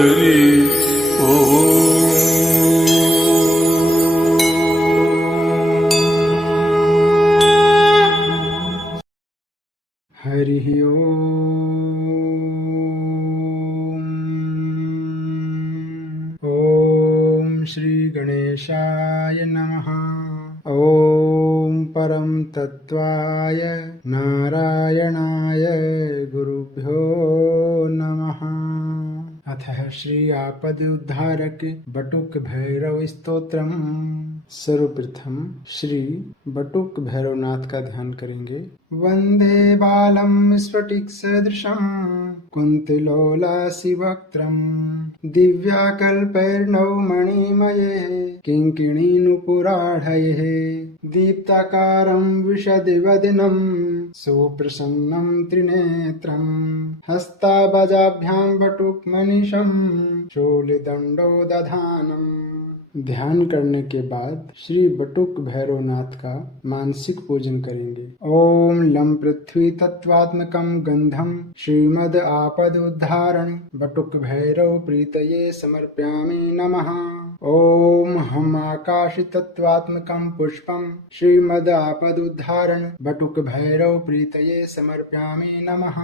हरिः ॐ श्री गणेशाय नमः। ॐ परम तत्त्वाय नारायणाय गुरुभ्यो नमः। अथ श्री आपद उद्धारक बटुक भैरव स्तोत्रम। सर्वप्रथम श्री बटुक भैरवनाथ का ध्यान करेंगे। वंदे बालम स्फटिक सदृशम कुंतलोलासी वक्त्रम दिव्याकल्पैर्नौ मणिमये किङ्किणीनुपुराढये दीप्ताकारं विशदिवदनं सुप्रसन्नं त्रिनेत्रं हस्ताबजाभ्यां बटुकमनिशं शूलदंडो दधानम्। ध्यान करने के बाद श्री बटुक भैरवनाथ का मानसिक पूजन करेंगे। ओम लम पृथ्वी तत्वात्मकं गंधम श्रीमद आपद उद्धारण बटुक भैरव प्रीतये समर्पयामि नमः। ओम हम आकाश तत्वात्मकं पुष्पम श्रीमद आपद उद्धारण बटुक भैरव प्रीतये समर्पयामि नमः।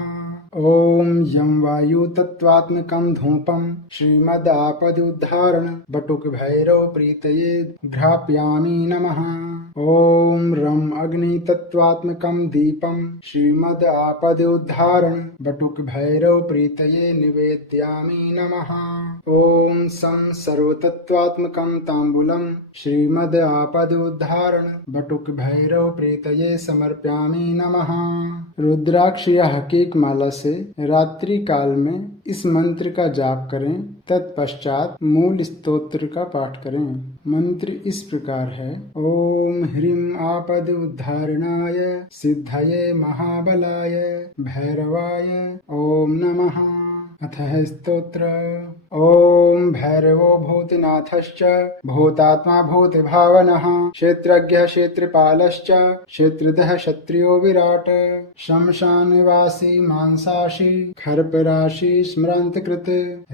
ओम यम वायु तत्वात्मकं धूपम श्रीमद आपद उद्धारण बटुक भैरव प्रीतये घ्रापयामि नमः। ओम रम अग्नि तत्वात्मकं दीपम श्रीमद आपद उद्धारण बटुक भैरव प्रीतये निवेदयामि नमः। ओम सं सर्वतत्वात्मकं तांबूलम श्रीमद आपद उद्धारण बटुक भैरव प्रीतये समर्पयामि नमः। रुद्राक्ष या हकीक माला से रात्रि काल में इस मंत्र का जाप करें। तत्पश्चात मूल स्तोत्र का पाठ करें। मंत्र इस प्रकार है। ओम ह्रीं आपद उद्धारणाय सिद्धये महाबलाय भैरवाय ओम नमः। अथ स्तोत्र। ओम भैरवो भूतनाथश्च भूतात्मा भूतभावनः क्षेत्रज्ञः क्षेत्रपालश्च क्षेत्रदः क्षत्रियो विराट शमशानवासी मांसाशी खर्पराशि स्मरान्तकृत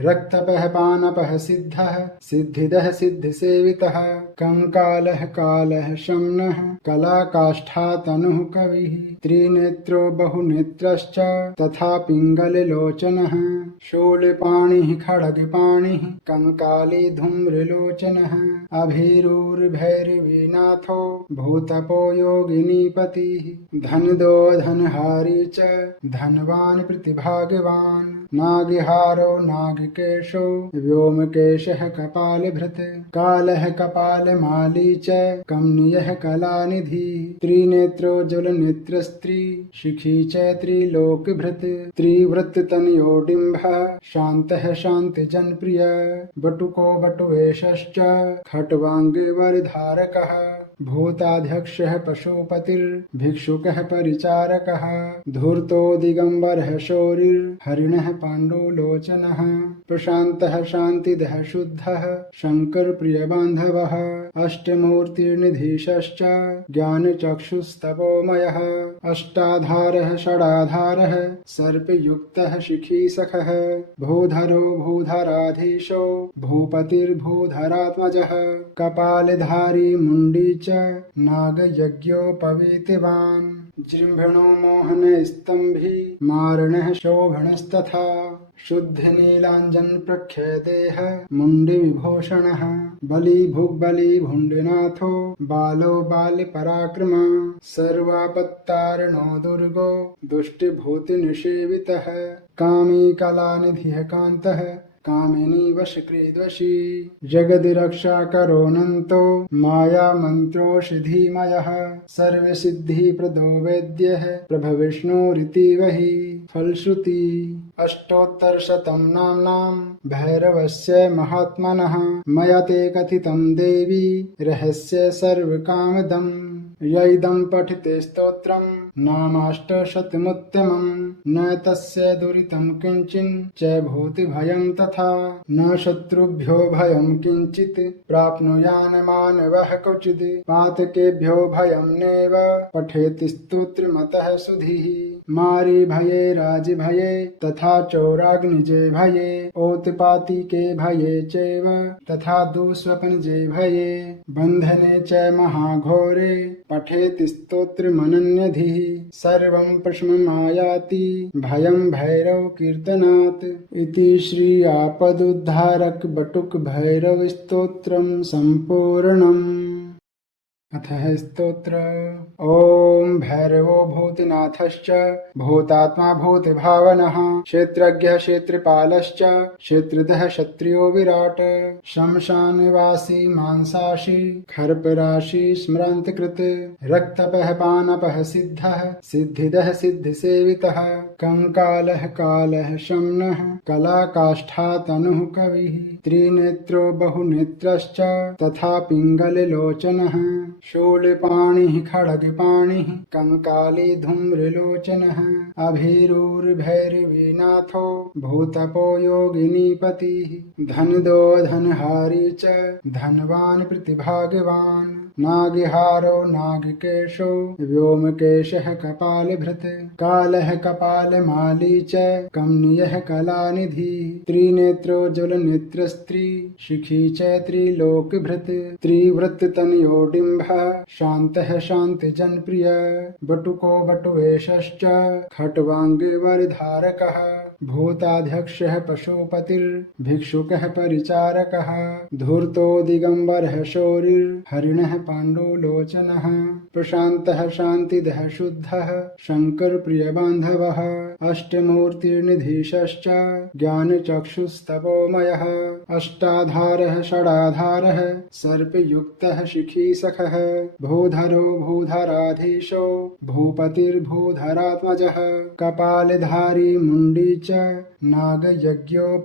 रक्तपः पानपः सिद्धः सिद्धिदः सिद्धिसेवितः कंकालः कालः शम्नः कलाकाष्ठा तनुः कविः त्रिनेत्रो बहुनेत्रश्च तथा पिङ्गललोचनः शूलपाणिः खड्गपाणिः कंकाली धूम्रलोचनः अभीरुर्भैरवीनाथो भूतपो योगिनीपतिः धनदो धनहारी च धनवान् प्रतिभागवान् नागहारो नागकेशो व्योमकेशः कपालभृत् कालः कपालमाली च कमनीयः कलानिधि त्रिनेत्रोज्ज्वलनेत्रस्त्री शिखी च त्रिलोकभृत् त्रिवृत्ततनयोडिम्बः शान्तः शान्तिजनप्रिय बटुको बटुवेशश्च खट्वाङ्गवरधारकः भूताध्यक्षः पशुपतिर्भिक्षुकः परिचारकः धूर्तो दिगंबरः शौरिर्हरिणः पाण्डुलोचनः प्रशान्तः शान्तिदः शुद्धः शङ्करप्रियबान्धवः अष्टमूर्तिर्निधीशश्च ज्ञानचक्षुस्तपोमयः अष्टाधारः षडाधारः सर्पयुक्तः शिखीसखः भूधरो भूधराधीशो भूपतिर्भूधरात्मजः कपालधारी मुण्डी च नागयज्ञोपवीतिवान् जृम्भिणो मोहनस्तम्भी मारणः शोभनस्तथा शुद्धनीलाञ्जन प्रख्यदेह मुण्डिविभूषणः बलिभुग्बलिभुण्डनाथो बालो बालपराक्रमः सर्वापत्तारणो दुर्गो दुष्टभूतिनिषेवितः कामी कलानिधिः कान्तः कामिनी वशकृद्वशी जगद्रक्षा करोऽनन्तो माया मंत्रोषधीमयः सर्वसिद्धिप्रदो वेद्यः प्रभविष्णुरिति वहि फलश्रुति अष्टोत्तरशतं नाम्नां भैरवस्य महात्मनः मया ते कथितं देवी रहस्य सर्वकामदम् यैदं पठिते स्तोत्रम् नामाष्टशतमुत्तमम् न तस्य दुरितं किंचिन् च भूति भयं तथा न शत्रुभ्यो भयं किंचित् प्राप्नुयान् मानवः क्वचित् पातकेभ्यो भयं नैव पठेति स्तोत्रमतः सुधीः मारी भये राज भये तथा चौराग्निजे भये ओत्पातिके भये चैव तथा दुःस्वप्नजे भये बन्धने च महाघोरे पठेति स्तोत्रमनन्यधिः सर्वं प्रशममायाति भयं भैरव कीर्तनात् इति श्री आपदुद्धारक बटुक भैरव स्तोत्रम् सम्पूर्णम्। अथः स्तोत्र ओम भैरवो भूतनाथश्च भूतात्मा भूतभावनः क्षेत्रज्ञः क्षेत्रपालश्च क्षेत्रदः क्षत्रियो विराट शमशानवासी मांसाशी खर्पराशि स्मरान्तकृत रक्तपः पानपः सिद्धः सिद्धिदः सिद्धिसेवितः कंकालः कालः शम्नः कलाकाष्ठा तनुः कविः त्रिनेत्रो बहुनेत्रश्च तथा पिङ्गललोचनः शूलपाणिः खड्गपाणिः कंकाली धूम्रलोचनः अभीरुर्भैरवीनाथो भूतपो योगिनीपतिः धनदो धनहारी च धनवान् प्रतिभागवान् नागहारो नागकेशो व्योमकेशः कपालभृत् कालः कपालमाली च कमनीयः कलानिधि त्रिनेत्रो ज्वलनेत्रस्त्री शिखी च त्रिलोकभृत् त्रिवृत्ततनयोडिम्बः शान्तः शान्तिजनप्रिय बटुको बटुवेशश्च खट्वाङ्गवरधारकः भूताध्यक्षः पशुपतिर्भिक्षुकः परिचारकः धूर्तो दिगम्बरः शौरिर्हरिणः पाण्डुलोचनः प्रशान्तः शान्तिदः शुद्धः शङ्करप्रियबान्धवः अष्टमूर्तिर्निधीशश्च ज्ञानचक्षुस्तपोमयः अष्टाधारः षडाधारः सर्पयुक्तः शिखीसखः भूधरो भूधराधीशो भूपतिर्भूधरात्मजः कपालधारी मुण्डी च नागयज्ञोपवीतिवान्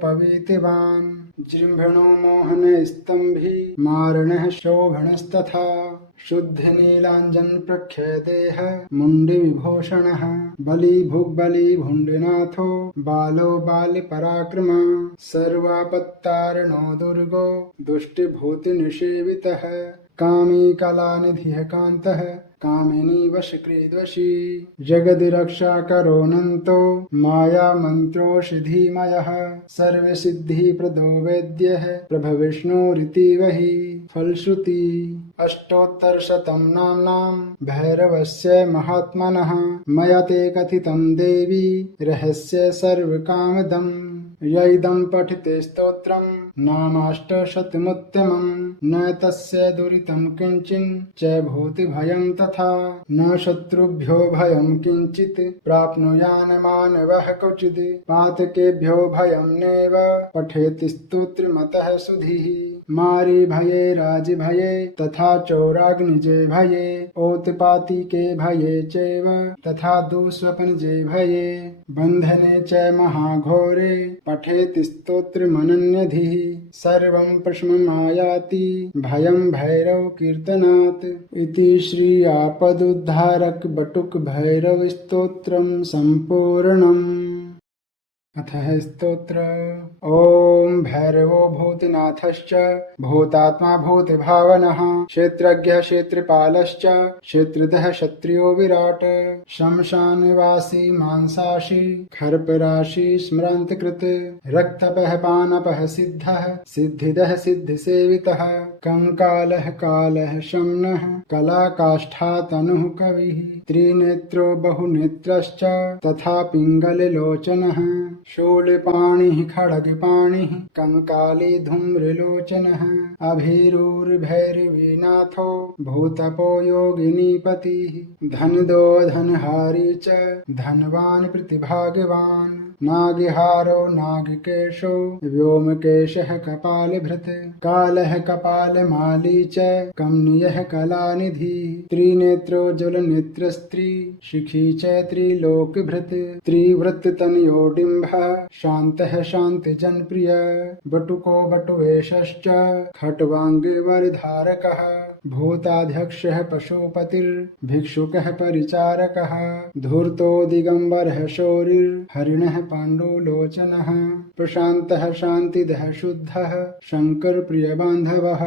जृम्भणो मोहनस्तम्भी मारणः शोभनस्तथा शुद्धनीलाञ्जन प्रख्यदेह मुण्डिविभूषणः बली भुण्डनाथो बालो बालपराक्रम सर्वापत्तारणो दुर्गो दुष्टिभूतिनिषेवितः कामी कलानिधिः कान्तः कामिनी वशकृद्वशी जगद्रक्षाकरोऽनन्तो माया मन्त्रोषधीमयः सर्वसिद्धिप्रदो वेद्यः प्रभविष्णुरिति वहि फलश्रुति अष्टोत्तरशतं नाम्नां भैरवस्य महात्मनः मया ते कथितं देवी रहस्य सर्वकामदम् यैदं पठिते स्तोत्रम् नामाष्टशतमुत्तमम् न तस्य दुरितं किंचिन् च भूति भयं तथा न शत्रुभ्यो भयं किंचित् प्राप्नुयान् मानवः क्वचित् पातकेभ्यो भयं नैव पठेति स्तोत्रमतः सुधीः मारी भये राज भये तथा चौराग्निजे भये ओत्पातिके भये चैव तथा दुःस्वप्नजे भये बन्धने च महाघोरे पठेति स्तोत्रमनन्यधिः सर्वं प्रशममायाति भयं भैरव कीर्तनात् इति श्री आपदुद्धारक बटुक भैरव स्तोत्रम् सम्पूर्णम्। अथः स्तोत्र ओम भैरवो भूतनाथश्च भूतात्मा भूतभावनः क्षेत्रज्ञः क्षेत्रपालश्च क्षेत्रदः क्षत्रियो विराट शमशानवासी मांसाशी खर्पराशि स्मरान्तकृत रक्तपः पानपः सिद्धः सिद्धिदः सिद्धिसेवितः कंकालः कालः शम्नः कलाकाष्ठा तनुः कविः त्रिनेत्रो बहुनेत्रश्च तथा पिङ्गललोचनः शूलपाणिः खड्गपाणिः कंकाली धूम्रलोचनः अभीरुर्भैरवीनाथो भूतपो योगिनीपतिः धनदो धनहारी च धनवान् प्रतिभागवान् नागहारो नागकेशो व्योमकेशः कपालभृत् कालः कपालमाली च कमनीयः कलानिधि त्रिनेत्रो ज्वलनेत्रस्त्री शिखी च त्रिलोकभृत् त्रिवृत्ततनयोडिम्बः शान्तः शान्तिजनप्रिय बटुको बटुवेशश्च खट्वाङ्गवरधारकः भूताध्यक्षः पशुपतिर्भिक्षुकः परिचारकः धूर्तो दिगम्बरः शौरिर्हरिणः पाण्डुलोचनः प्रशान्तः शान्तिदः शुद्धः शङ्करप्रियबान्धवः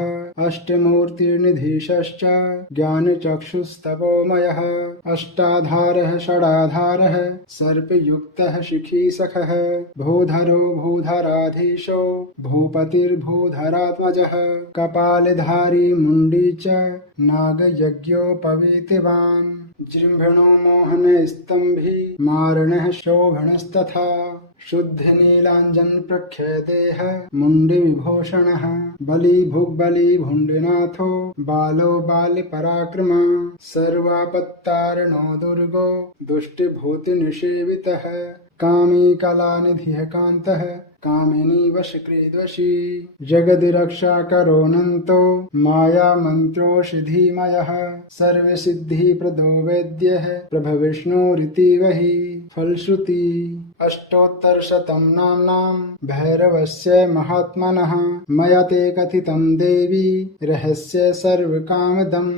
अष्टमूर्तिर्निधीशश्च ज्ञानचक्षुस्तपोमयः अष्टाधारः षडाधारः सर्पयुक्तः शिखीसखः भूधरो भूधराधीशो भूपतिर्भूधरात्मजः कपालधारी मुण्डी च नागयज्ञोपवीतिवान् जृम्भणो मोहनस्तम्भी मारणः शोभनस्तथा शुद्धनीलाञ्जनप्रख्यदेह मुण्डिविभूषणः बलिभुग्बलिभुण्डिनाथो बालो बालिपराक्रमः सर्वापत्तारणो दुर्गो दुष्टिभूतिनिषेवितः कामी कलानिधिः कान्तः कामिनी वशकृद्वशी जगद्रक्षाकरोऽनन्तो मायामन्त्रोषधीमयः सर्वसिद्धिप्रदो वेद्यः प्रभविष्णुरिति वहि फलश्रुति अष्टोत्तरशतं नाम्नां भैरवस्य महात्मनः मया ते कथितं देवी रहस्य सर्वकामदम्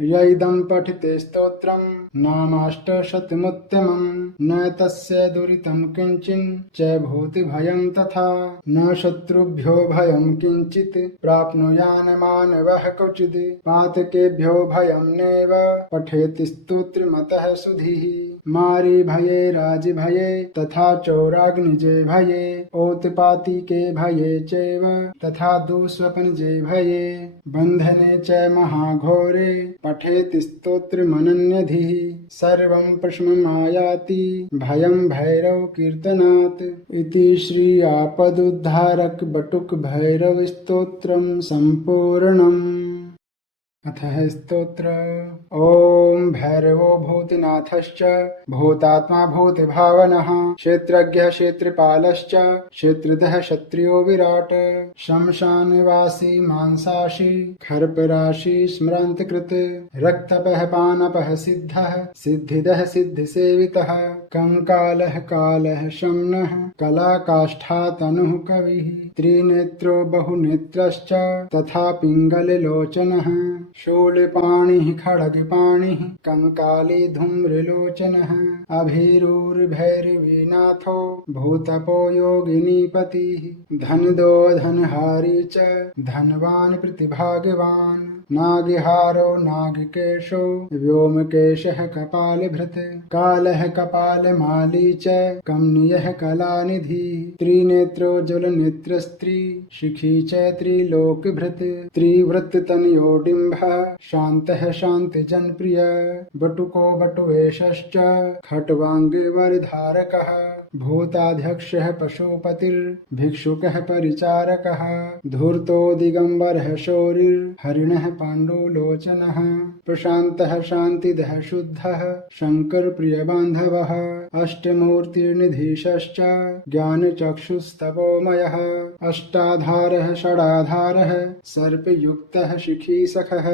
यैदं पठिते स्तोत्रं नामाष्टशतमुत्तमं न तस्य दुरितं किंचिन् च भूति भयं तथा न शत्रुभ्यो भयं किंचित् प्राप्नुयान् मानवः क्वचिद् पातकेभ्यो भयं नैव पठेति स्तोत्रमतः सुधीः मारी भये राज भये तथा चौराग्निजे भये औत्पातिके भये चैव तथा दुःस्वप्नजे भये बन्धने च महाघोरे पठेति स्तोत्रमनन्यधिः सर्वं प्रशममायाति भयं भैरव कीर्तनात् इति श्री आपदुद्धारक बटुक भैरव स्तोत्रम् सम्पूर्णम्। अथः स्तोत्र ओम भैरवो भूतिनाथश्च भूतात्मा भूतिभावनः क्षेत्रज्ञः क्षेत्रपालश्च क्षेत्रदः क्षत्रियो विराट शमशानवासी मांसाशी खर्पराशि स्मरान्तकृत रक्तपः पानपः सिद्धः सिद्धिदः सिद्धिसेवितः कंकालः कालः शम्नः कलाकाष्ठा तनुः कविः त्रिनेत्रो बहुनेत्रश्च तथा पिङ्गललोचनः शूलपाणिः खड्गपाणिः कंकाली धूम्रलोचनः अभीरुर्भैरवीनाथो भूतपो योगिनीपतिः धनदो धनहारी च धनवान् प्रतिभागवान् नागिहारो नागकेशो व्योमकेशः कपालभृत् कालः कपालमाली च कमनीयः कलानिधि त्रिनेत्रो ज्वलनेत्रस्त्री शिखी च त्रिलोकभृत् त्रिवृत्ततनयोडिम्बः शान्तः शान्तिजनप्रिय बटुको बटुवेशश्च खट्वाङ्गवरधारकः भूताध्यक्षः पशुपतिर्भिक्षुकः परिचारकः धूर्तो दिगम्बरः शौरिर्हरिणः पाण्डुलोचनः प्रशान्तः शान्तिदः शुद्धः शङ्करप्रियबान्धवः अष्टमूर्तिर्निधीशश्च ज्ञानचक्षुस्तपोमयः अष्टाधारः षडाधारः सर्पयुक्तः शिखीसखः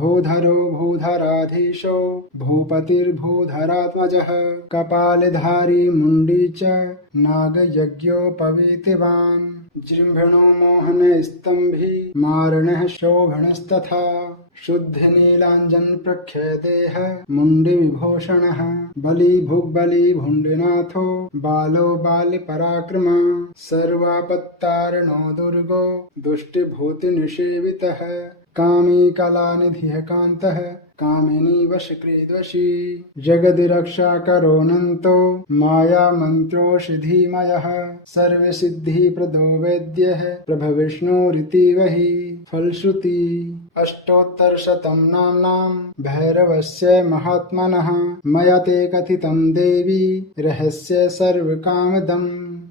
भूधरो भूधराधीशो भूपतिर्भूधरात्मजः कपालधारी मुण्डी च नागयज्ञोपवीतिवान् जृम्भणो मोहनस्तम्भी मारणः शोभनस्तथा शुद्धनीलाञ्जनप्रख्यदेह मुण्डिविभूषणः बलिभुग्बलिभुण्डिनाथो बालो बालिपराक्रमः सर्वापत्तारणो दुर्गो दुष्टिभूतिनिषेवितः कामी कलानिधिः कान्तः कामिनी वशकृद्वशी जगद्रक्षाकरोऽनन्तो मायामन्त्रोषधीमयः सर्वसिद्धिप्रदो वेद्यः प्रभविष्णुरिति वहि फलश्रुति अष्टोत्तरशतं नाम्नां भैरवस्य महात्मनः मया ते कथितं देवी रहस्य सर्वकामदम्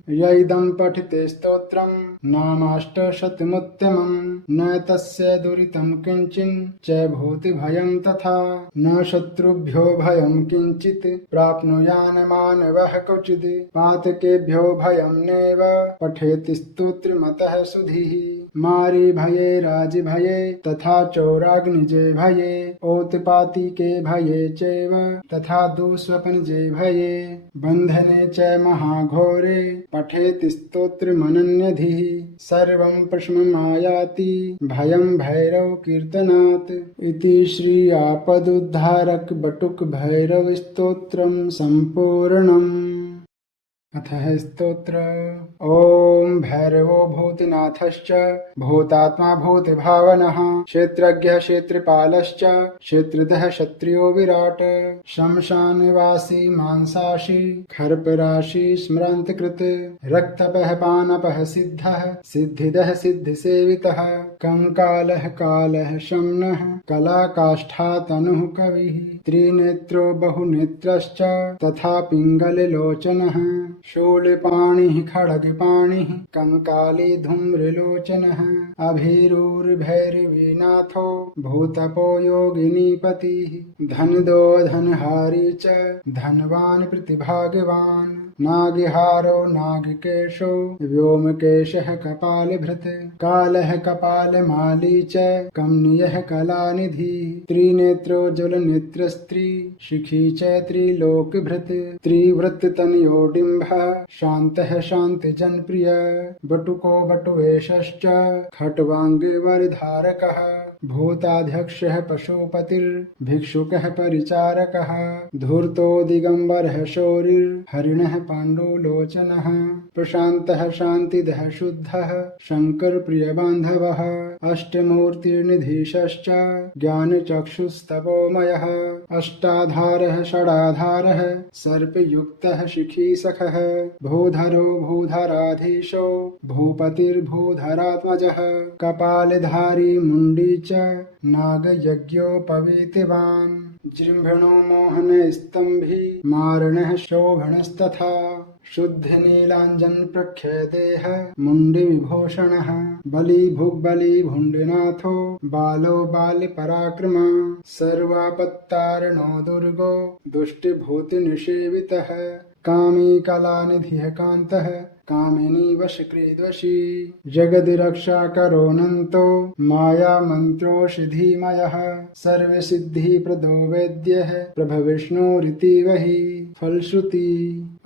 यैदं पठिते स्तोत्रं नामाष्टशतमुत्तमं न तस्य दुरितं किंचिन् च भूति भयं तथा न शत्रुभ्यो भयं किंचित् प्राप्नुयान् मानवः क्वचिद् पातकेभ्यो भयं नैव पठेति स्तोत्रमतः सुधीः मारी भये राज भये तथा चौराग्निजे भये औत्पातिके भये चैव तथा दुःस्वप्नजे भये बन्धने च महाघोरे पठेति स्तोत्रमनन्यधिः सर्वं प्रशममायाति भयं भैरव कीर्तनात् इति श्री आपदुद्धारक बटुक भैरव स्तोत्रम संपूर्णम्। अथ स्तोत्र। ओम भैरवो भूतिनाथश्च भूतात्मा भूतिभावनः क्षेत्रज्ञः क्षेत्रपालश्च क्षेत्रदः क्षत्रियो विराट शमशानवासी मांसाशी खर्पराशि स्मरान्तकृत रक्तपः पानपः सिद्धः सिद्धिदः सिद्धिसेवितः कंकालः कालः शम्नः कलाकाष्ठा तनुः कविः त्रिनेत्रो बहुनेत्रश्च तथा पिङ्गललोचनः शूलपाणिः खड्गपाणिः कंकाली धूम्रलोचनः अभीरुर्भैरवीनाथो भूतपो योगिनीपतिः धनदो धनहारी च धनवान् प्रतिभागवान् नागिहारो नागकेशो व्योमकेशः कपालभृत् कालः कपालमाली च कमनीयः कलानिधि त्रिनेत्रो ज्वलनेत्रस्त्री शिखी च त्रिलोकभृत् त्रिवृत्ततनयोडिम्बः शान्तः शान्तिजनप्रिय बटुको बटुवेशश्च खट्वाङ्गवरधारकः भूताध्यक्षः पशुपतिर्भिक्षुकः परिचारकः धूर्तो दिगम्बरः शौरिर्हरिणः पाण्डुलोचनः प्रशान्तः शान्तिदः शुद्धः शङ्करप्रियबान्धवः अष्टमूर्तिर्निधीशश्च ज्ञानचक्षुस्तपोमयः अष्टाधारः षडाधारः सर्पयुक्तः शिखीसखः भूधरो भूधराधीशो भूपतिर्भूधरात्मजः कपालधारी मुण्डी च नागयज्ञोपवीतिवान् जृम्भणो मोहनस्तम्भी मारणः शोभनस्तथा शुद्धनीलाञ्जन प्रख्यदेह मुण्डिविभूषणः बली भुण्डनाथो बालो बालिपराक्रमा सर्वापत्तारणो दुर्गो दुष्टिभूतिनिषेवितः कामी कलानिधिः कान्तः कामिनी वशकृद्वशी जगद्रक्षा करोऽनन्तो माया मन्त्रोषधीमयः सर्वसिद्धिप्रदो वेद्यः प्रभविष्णुरिति वहि फलश्रुति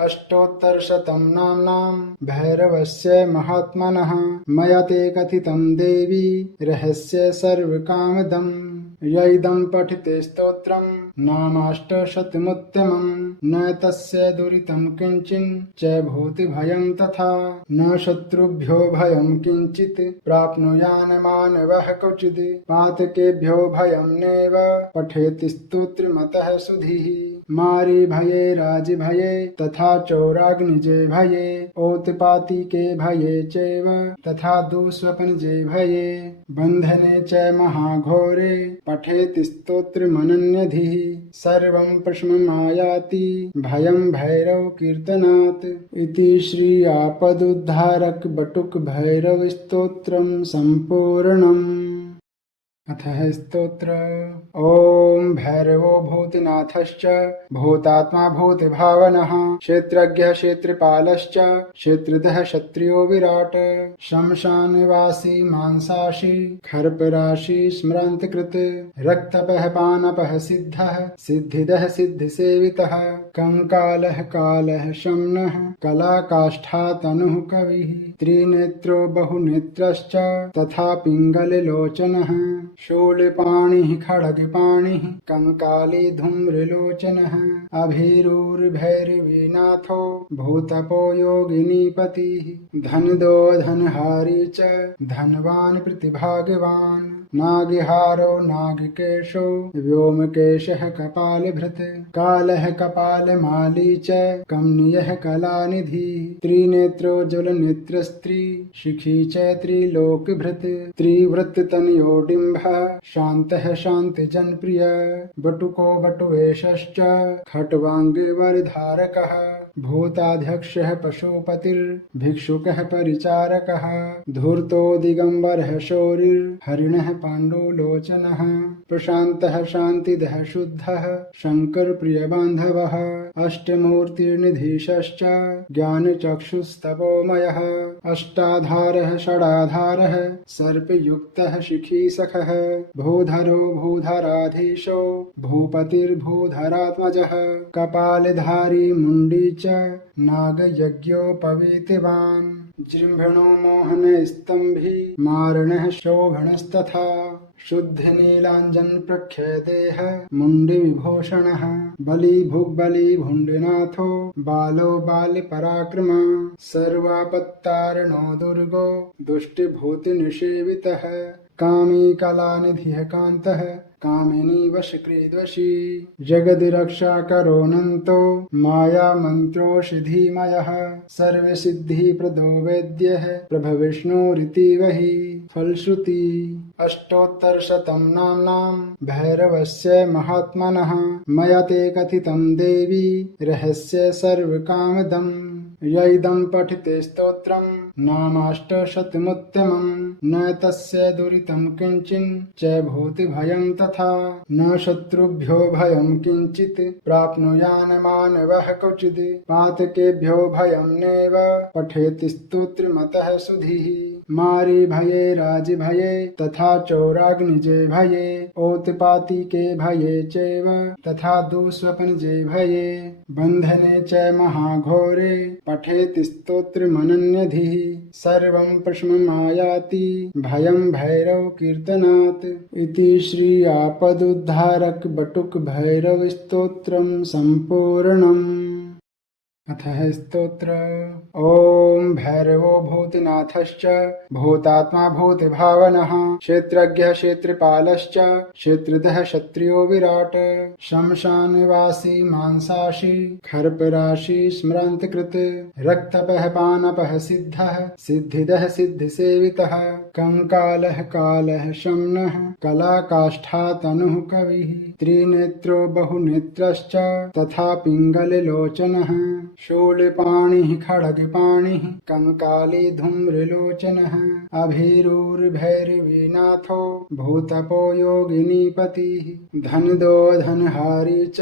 अष्टोत्तरशतं नाम्नां भैरवस्य महात्मनः मया ते कथितं देवी रहस्य सर्वकामदम् यैदं पठिते स्तोत्रं नामाष्टशतमुत्तमम् न तस्य दुरितं किंचिन् च भूति भयं तथा न शत्रुभ्यो भयं किंचित् प्राप्नुयान् मानवः क्वचिद् पातकेभ्यो भयं नैव पठेति स्तोत्रमतः सुधीः मारी भये राज भये तथा चौराग्निजे भये औत्पातिके भये चैव तथा दुःस्वप्नजे भये बन्धने च महाघोरे पठेति स्तोत्रमनन्यधिः सर्वं प्रशममायाति भयं भैरव कीर्तनात् इति श्री आपदुद्धारक बटुक भैरव स्तोत्रम संपूर्णम्। अथ स्तोत्र। ओम भैरवो भूतिनाथश्च भूतात्मा भूतिभावनः क्षेत्रज्ञः क्षेत्रपालश्च क्षेत्रदः क्षत्रियो विराट शमशानवासी मांसाशी खर्पराशि स्मरान्तकृत रक्तपः पानपः सिद्धः सिद्धिदः सिद्धिसेवितः कंकालः कालः शम्नः कलाकाष्ठा तनुः कविः त्रिनेत्रो बहुनेत्रश्च तथा पिङ्गललोचनः शूलपाणिः खड्गपाणिः कंकाली धूम्रलोचनः अभीरुर्भैरवीनाथो भूतपो योगिनीपतिः धनदो धनहारी च धनवान् प्रतिभागवान् नागिहारो नागकेशो व्योमकेशः कपालभृत् कालः कपालमाली च कमनीयः कलानिधि त्रिनेत्रो ज्वलनेत्रस्त्री शिखी च त्रिलोकभृत् त्रिवृत्ततनयोडिम्बः शान्तः शान्तिजनप्रिय बटुको बटुवेशश्च खट्वाङ्गवरधारकः भूताध्यक्षः पशुपतिर्भिक्षुकः परिचारकः धूर्तो दिगम्बरः शौरिर्हरिणः पाण्डुलोचनः प्रशान्तः शान्तिदः शुद्धः शङ्करप्रियबान्धवः अष्टमूर्तिर्निधीशश्च ज्ञानचक्षुस्तपोमयः अष्टाधारः षडाधारः सर्पयुक्तः शिखीसखः भूधरो भूधराधीशो भूपतिर्भूधरात्मजः कपालधारी मुण्डी च नागयज्ञोपवीतिवान् जृम्भणो मोहनस्तम्भी मारणः शोभणस्तथा शुद्धनीलाञ्जन प्रख्यदेह मुण्डिविभूषणः बलिभुग्बलिभुण्डिनाथो बालो बालिपराक्रमः सर्वापत्तारणो दुर्गो दुष्टिभूतिनिषेवितः कामी कलानिधिः कान्तः कामिनी वशकृद्वशी जगद्रक्षाकरोऽनन्तो मायामन्त्रोषधीमयः सर्वसिद्धिप्रदो वेद्यः प्रभविष्णुरिति वहि फलश्रुति अष्टोत्तरशतं नाम्नां भैरवस्य महात्मनः मया ते कथितं देवी रहस्य सर्वकामदम् यैदं पठिते स्तोत्रं नामाष्टशतमुत्तमं न तस्य दुरितं किंचिन च भूति भयं तथा न शत्रुभ्यो भयं किंचित् प्राप्नुयान् मानवः क्वचिद् पातकेभ्यो भयं नैव पठेति स्तोत्रमतः सुधीः मारी भये राज भये तथा चौराग्निजे भये औत्पातिके भये चैव तथा दुःस्वप्नजे भये बन्धने च महाघोरे पठेति स्तोत्रमनन्यधिः सर्वं प्रशममायाति भयं भैरव कीर्तनात् इति श्री आपदुद्धारक बटुक भैरव स्तोत्रम् सम्पूर्णम्। अथ स्तोत्र ओम भैरवो भूतिनाथश्च भूतात्मा भूतिभावनः क्षेत्रज्ञः क्षेत्रपालश्च क्षेत्रदः क्षत्रियो विराट शमशानवासी मांसाशी खर्पराशि स्मरान्तकृत रक्तपः पानपः सिद्धः सिद्धिदः सिद्धिसेवितः कंकालः कालः शम्नः कलाकाष्ठा तनुः कविः त्रिनेत्रो बहुनेत्रश्च तथा पिङ्गललोचनः शूलपाणिः खड्गपाणिः कंकाली धूम्रलोचनः अभीरुर्भैरवीनाथो भूतपो योगिनीपतिः धनदो धनहारी च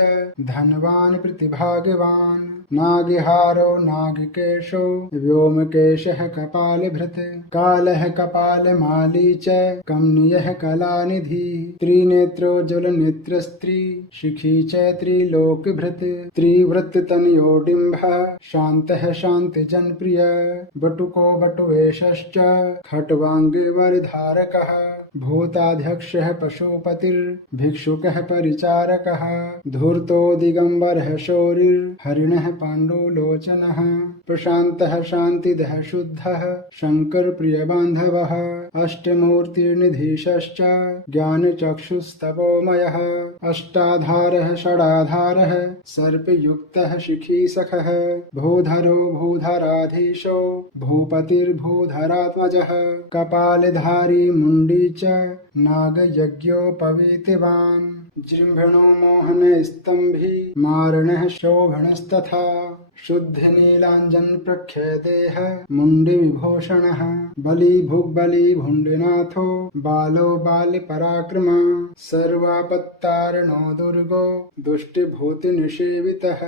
धनवान् प्रतिभागवान् नागिहारो नागकेशो व्योमकेशः कपालभृत् कालः कपालमाली च कमनीयः कलानिधि त्रिनेत्रो ज्वलनेत्रस्त्री शिखी च त्रिलोकभृत् त्रिवृत्ततनयोडिम्बः शान्तः शान्तिजनप्रिय बटुको बटुवेशश्च खट्वाङ्गवरधारकः भूताध्यक्षः पशुपतिर्भिक्षुकः परिचारकः धूर्तो दिगम्बरः शौरिर्हरिणः पाण्डुलोचनः प्रशान्तः शान्तिदः शुद्धः शङ्करप्रियबान्धवः अष्टमूर्तिर्निधीशश्च ज्ञानचक्षुस्तपोमयः अष्टाधारः षडाधारः सर्पयुक्तः शिखीसखः भूधरो भूधराधीशो भूपतिर्भूधरात्मजः कपालधारी मुण्डी च नागयज्ञोपवीतिवान् जृम्भणो मोहनस्तम्भी मारणः शोभणस्तथा शुद्धनीलाञ्जन प्रख्यदेह मुण्डिविभूषणः बलिभुग्बलिभुण्डिनाथो बालो बालिपराक्रमः सर्वापत्तारणो दुर्गो दुष्टिभूतिनिषेवितः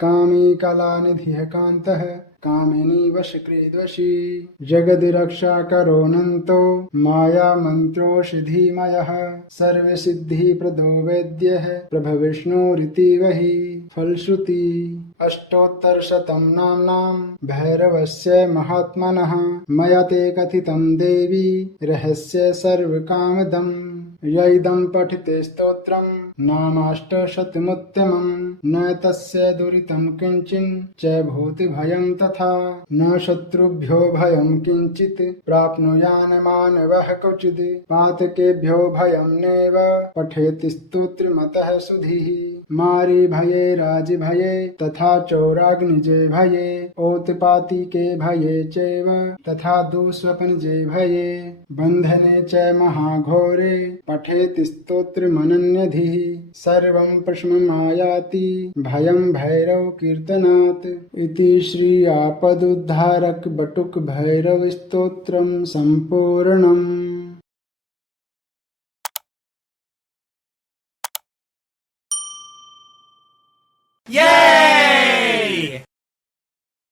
कामी कलानिधिः कान्तः कामिनी वशकृद्वशी जगद्रक्षाकरोऽनन्तो मायामन्त्रोषधीमयः सर्वसिद्धिप्रदो वेद्यः प्रभविष्णुरिति वहि फलश्रुति अष्टोत्तरशतं नाम्नां भैरवस्य महात्मनः मया ते कथितं देवी रहस्य सर्वकामदम् यैदं पठिते स्तोत्रं नामाष्टशतमुत्तमं न तस्य दुरितं किंचिन च भूति भयं तथा न शत्रुभ्यो भयं किंचित् प्राप्नुयान् मानवः क्वचिद् पातकेभ्यो भयं नैव पठेति स्तोत्रमतः सुधीः मारी भये राज भये तथा चौराग्निजे भये औत्पातिके भये चैव तथा दुःस्वप्नजे भये बन्धने च महाघोरे पठेति स्तोत्रमनन्यधिः सर्वं प्रशममायाति भयं भैरव कीर्तनात् इति श्री आपदुद्धारक बटुक भैरव स्तोत्रम् सम्पूर्णम्। Yeah!